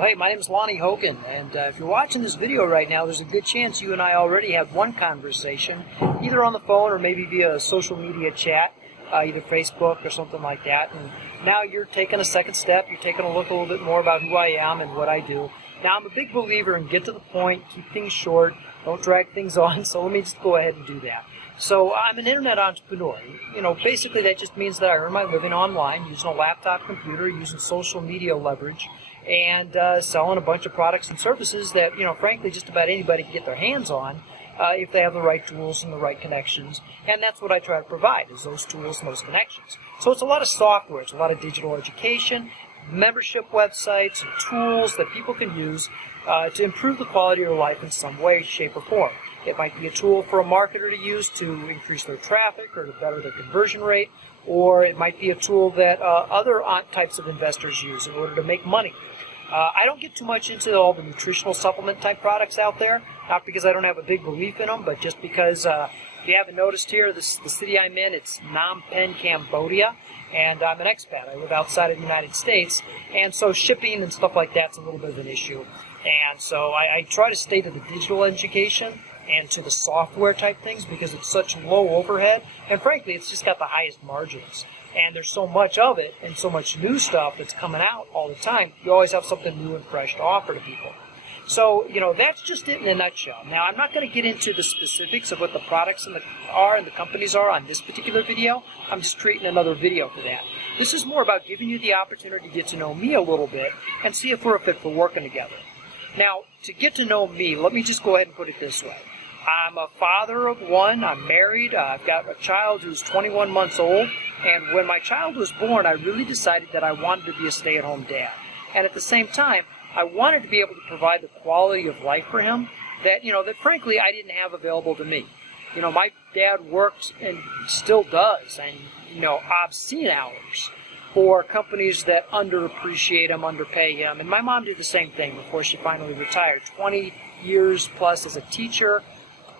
Well, hey, my name is Lonnie Hogan, and if you're watching this video right now, there's a good chance you and I already had one conversation, either on the phone or maybe via a social media chat, either Facebook or something like that. And now you're taking a second step. You're taking a look a little bit more about who I am and what I do. Now, I'm a big believer in get to the point, keep things short, don't drag things on, so let me just go ahead and do that. So I'm an internet entrepreneur. You know, basically that just means that I earn my living online using a laptop computer, using social media leverage, and selling a bunch of products and services that, you know, frankly, just about anybody can get their hands on if they have the right tools and the right connections. And that's what I try to provide, is those tools and those connections. So it's a lot of software, it's a lot of digital education, membership websites, and tools that people can use to improve the quality of their life in some way, shape, or form. It might be a tool for a marketer to use to increase their traffic or to better their conversion rate, or it might be a tool that other types of investors use in order to make money. I don't get too much into all the nutritional supplement type products out there, not because I don't have a big belief in them, but just because, if you haven't noticed here, the city I'm in, it's Phnom Penh, Cambodia, and I'm an expat. I live outside of the United States, and so shipping and stuff like that's a little bit of an issue. And so I try to stay to the digital education and to the software type things because it's such low overhead, and frankly, it's just got the highest margins. And there's so much of it and so much new stuff that's coming out all the time, you always have something new and fresh to offer to people. So, you know, that's just it in a nutshell. Now, I'm not going to get into the specifics of what the products and the companies are on this particular video. I'm just creating another video for that. This is more about giving you the opportunity to get to know me a little bit and see if we're a fit for working together. Now, to get to know me, let me just go ahead and put it this way. I'm a father of one. I'm married. I've got a child who's 21 months old. And when my child was born, I really decided that I wanted to be a stay-at-home dad. And at the same time, I wanted to be able to provide the quality of life for him that, you know, that frankly I didn't have available to me. You know, my dad worked and still does, and, you know, obscene hours for companies that underappreciate him, underpay him. And my mom did the same thing before she finally retired. 20 years plus as a teacher.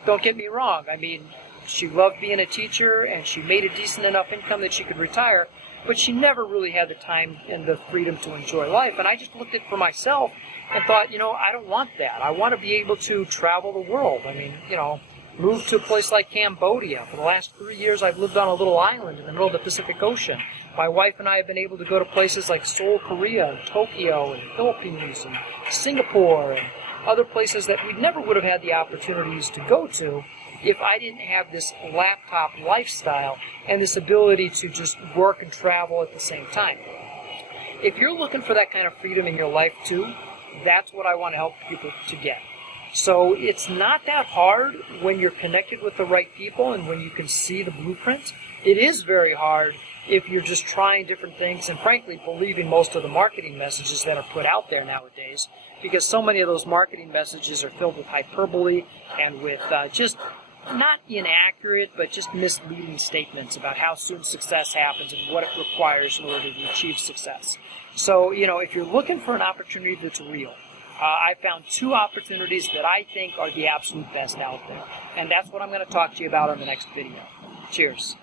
Don't get me wrong. I mean, she loved being a teacher, and she made a decent enough income that she could retire, but she never really had the time and the freedom to enjoy life. And I just looked at it for myself and thought, you know, I don't want that. I want to be able to travel the world. I mean, you know, move to a place like Cambodia. For the last 3 years, I've lived on a little island in the middle of the Pacific Ocean. My wife and I have been able to go to places like Seoul, Korea, and Tokyo, and Philippines, and Singapore, and other places that we never would have had the opportunities to go to if I didn't have this laptop lifestyle and this ability to just work and travel at the same time. If you're looking for that kind of freedom in your life too, that's what I want to help people to get. So it's not that hard when you're connected with the right people and when you can see the blueprint. It is very hard if you're just trying different things and frankly believing most of the marketing messages that are put out there nowadays, because so many of those marketing messages are filled with hyperbole and with just not inaccurate, but just misleading statements about how soon success happens and what it requires in order to achieve success. So, you know, if you're looking for an opportunity that's real, I found two opportunities that I think are the absolute best out there. And that's what I'm going to talk to you about on the next video. Cheers.